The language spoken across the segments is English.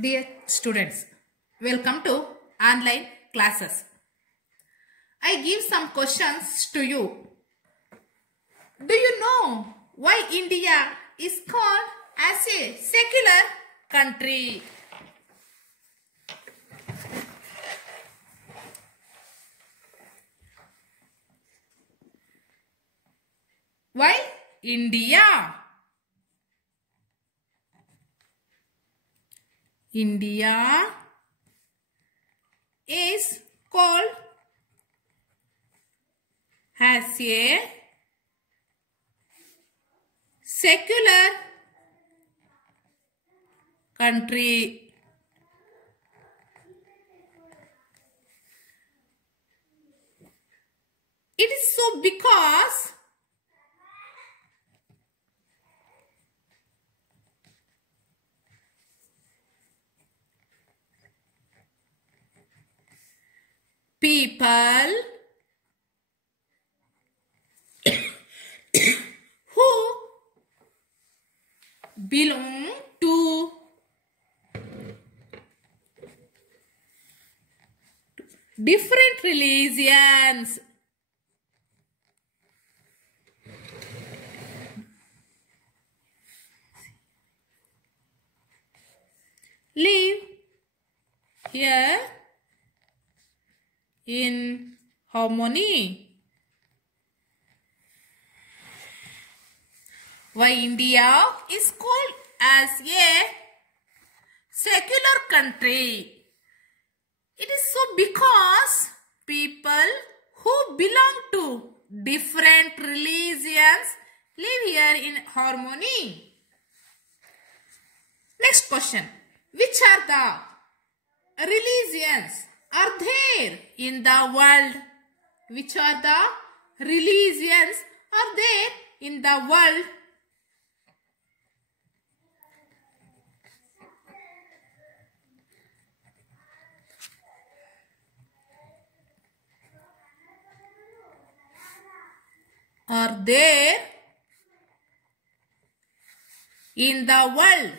Dear students, welcome to online classes. I give some questions to you. Do you know why India is called as a secular country? Why India? India is called as a secular country. It is so because people who belong to different religions live here in harmony. Why India is called as a secular country? It is so because people who belong to different religions live here in harmony. Next question. Which are the religions are there in the world? Which are the religions are there in the world? Are there in the world?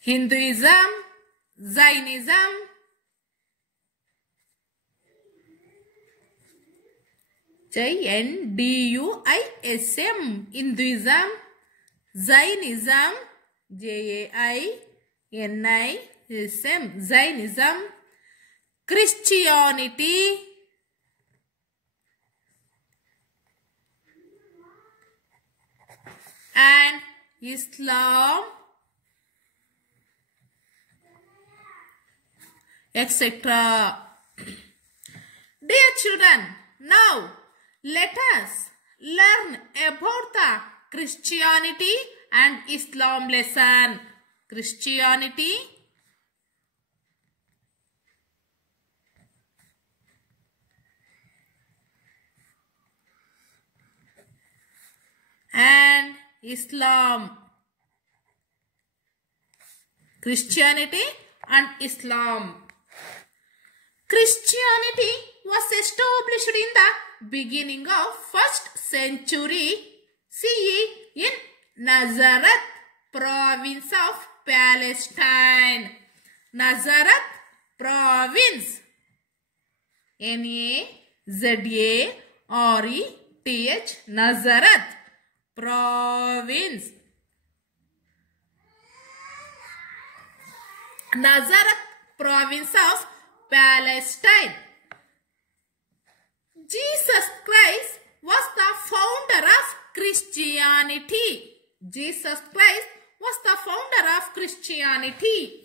Hinduism, Jainism, Hinduism, Hinduism, Jainism, Jainism, Jainism, Christianity, and Islam, etc. Dear children, now let us learn about the Christianity and Islam lesson. Christianity and Islam. Christianity and Islam. Christianity was established in the beginning of 1st century CE in Nazareth, province of Palestine. Nazareth province. Nazareth, Nazareth province. Nazareth province of Palestine. Jesus Christ was the founder of Christianity. Jesus Christ was the founder of Christianity.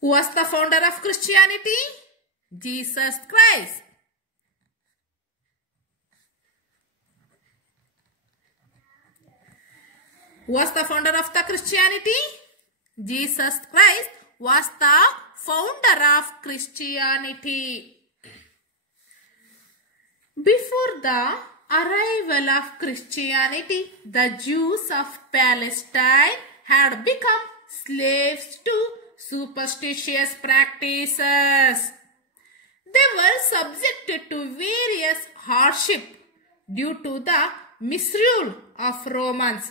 Who was the founder of Christianity? Jesus Christ. Who was the founder of the Christianity? Jesus Christ was the founder of Christianity. Before the arrival of Christianity, the Jews of Palestine had become slaves to superstitious practices. They were subjected to various hardship due to the misrule of Romans.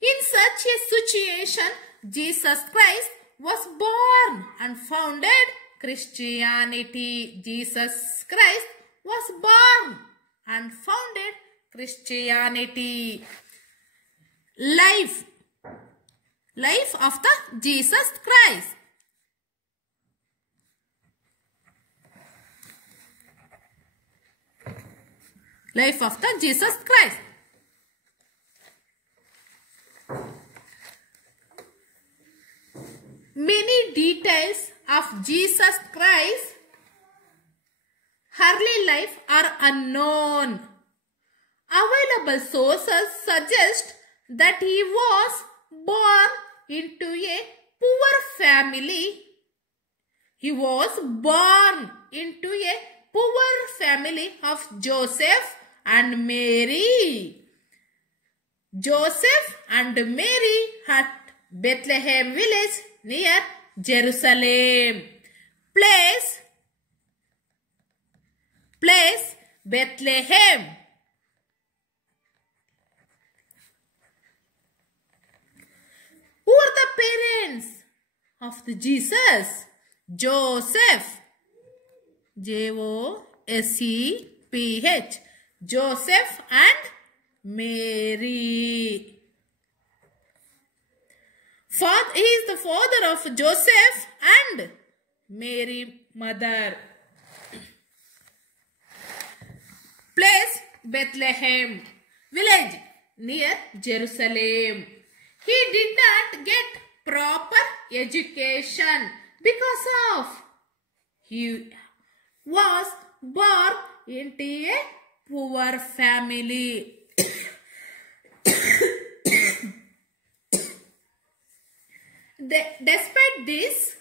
In such a situation, Jesus Christ was born and founded Christianity. Jesus Christ was born and founded Christianity. Life of the Jesus Christ. Life of the Jesus Christ. Many details of Jesus Christ's early life are unknown. Available sources suggest that he was born into a poor family. He was born into a poor family of Joseph and Mary. Joseph and Mary at Bethlehem village near Jerusalem. Place Bethlehem. Who are the parents of the Jesus? Joseph. J-O-S-E-P-H. Joseph and Mary. He is the father of Joseph and Mary mother. Place Bethlehem. Village near Jerusalem. He did not get proper education because of he was born into a poor family. Despite this,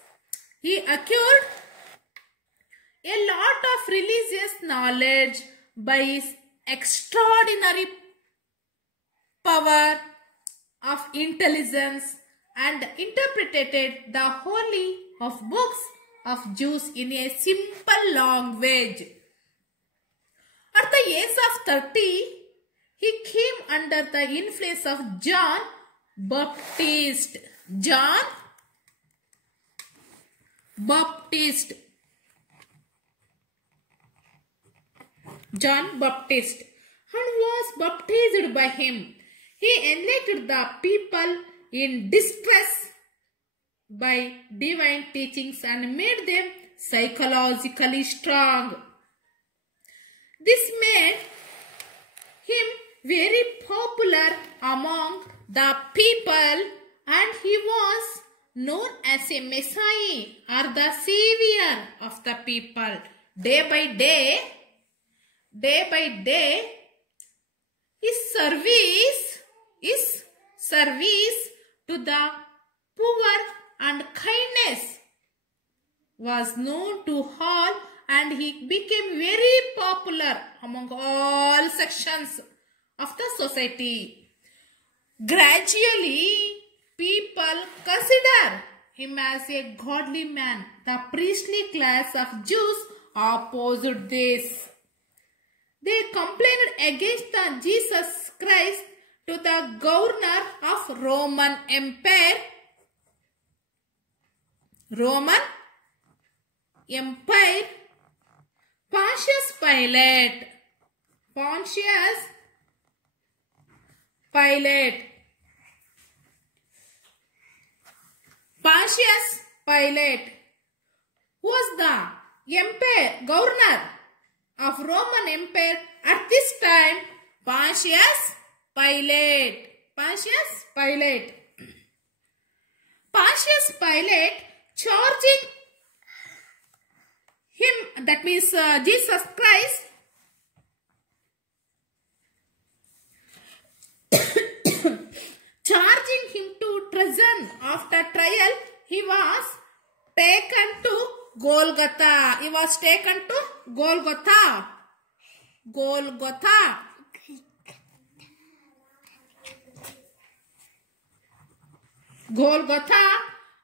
he acquired a lot of religious knowledge by his extraordinary power of intelligence and interpreted the holy of books of Jews in a simple language. At the age of 30, he came under the influence of John Baptist. John Baptist and was baptized by him. He enlightened the people in distress by divine teachings and made them psychologically strong. This made him very popular among the people, and he was known as a Messiah or the Savior of the people. Day by day, his service to the poor and kindness was known to all, and he became very popular among all sections of the society. Gradually, people consider him as a godly man. The priestly class of Jews opposed this. They complained against the Jesus Christ to the governor of Roman Empire. Pontius Pilate. Pontius Pilate was the governor of Roman Empire at this time. Pontius Pilate charging him, that means Jesus Christ, charging him to prison. After trial, he was taken to Golgotha. Golgotha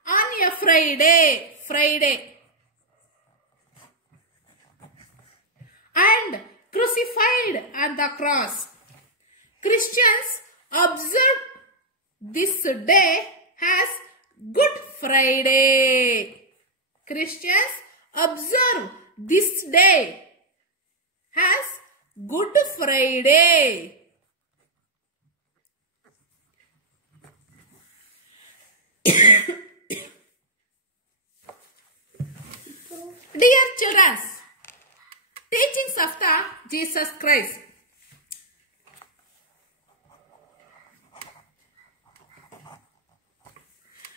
on a Friday. and crucified on the cross. Christians observe this day as Good Friday. Christians observe this day as Good Friday. Dear children, teachings of the Jesus Christ.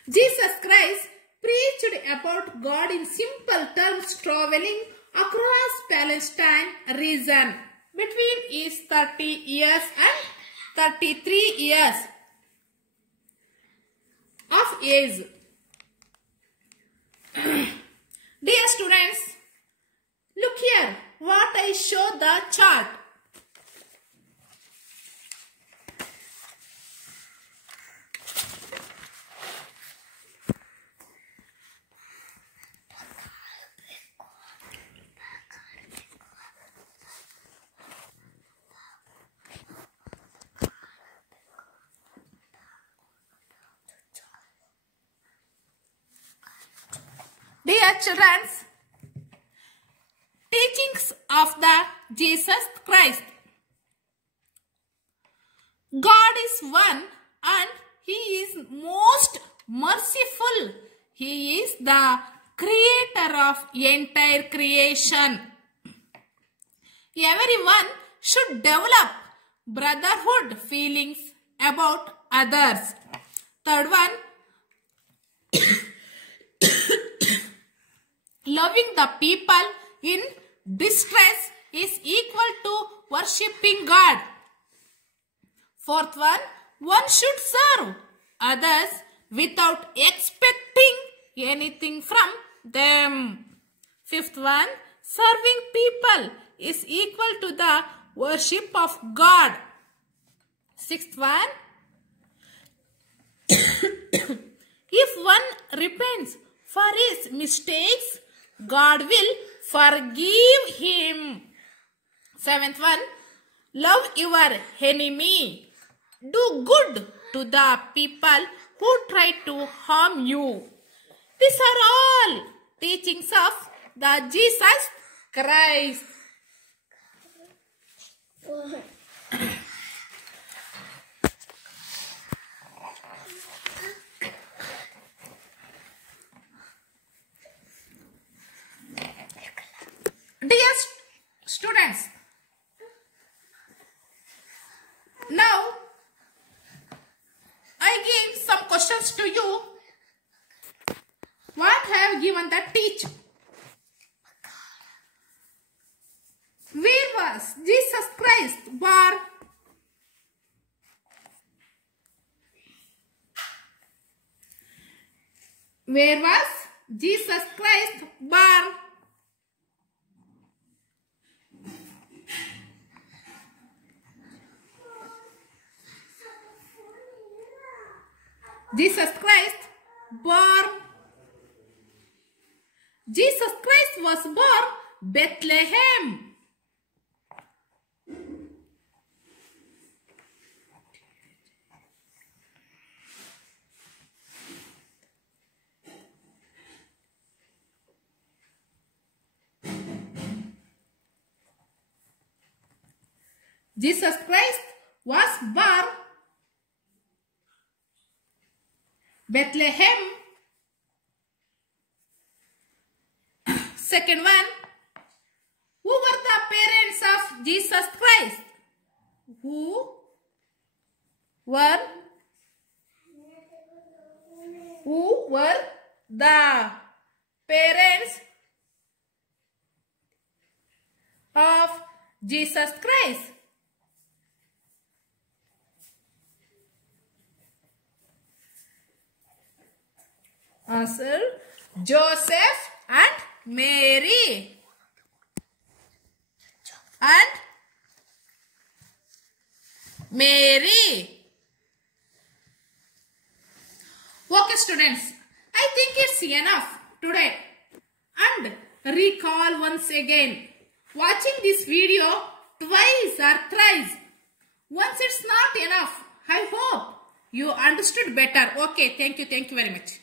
Jesus Christ preached about God in simple terms, traveling across Palestine region between his 30 years and 33 years of age. Dear students, look here what I show the chart. Dear children, teachings of the Jesus Christ. God is one and He is most merciful. He is the creator of entire creation. Everyone should develop brotherhood feelings about others. Third one, loving the people in distress is equal to worshipping God. Fourth one should serve others without expecting anything from them. Fifth one, serving people is equal to the worship of God. Sixth one, if one repents for his mistakes, God will forgive him. Seventh one, love your enemy. Do good to the people who try to harm you. These are all teachings of the Jesus Christ. Dear students, now I give some questions to you. What have given the teacher? Where was Jesus Christ born? Where was Jesus Christ born? Jesus Christ born. Jesus Christ was born Bethlehem. Jesus Christ was born Bethlehem. Second one, who were the parents of Jesus Christ? Who were the parents of Jesus Christ? Answer, Joseph and Mary. And Mary. Okay students, I think it's enough today. And recall once again. watching this video twice or thrice. Once it's not enough. I hope you understood better. Okay, thank you very much.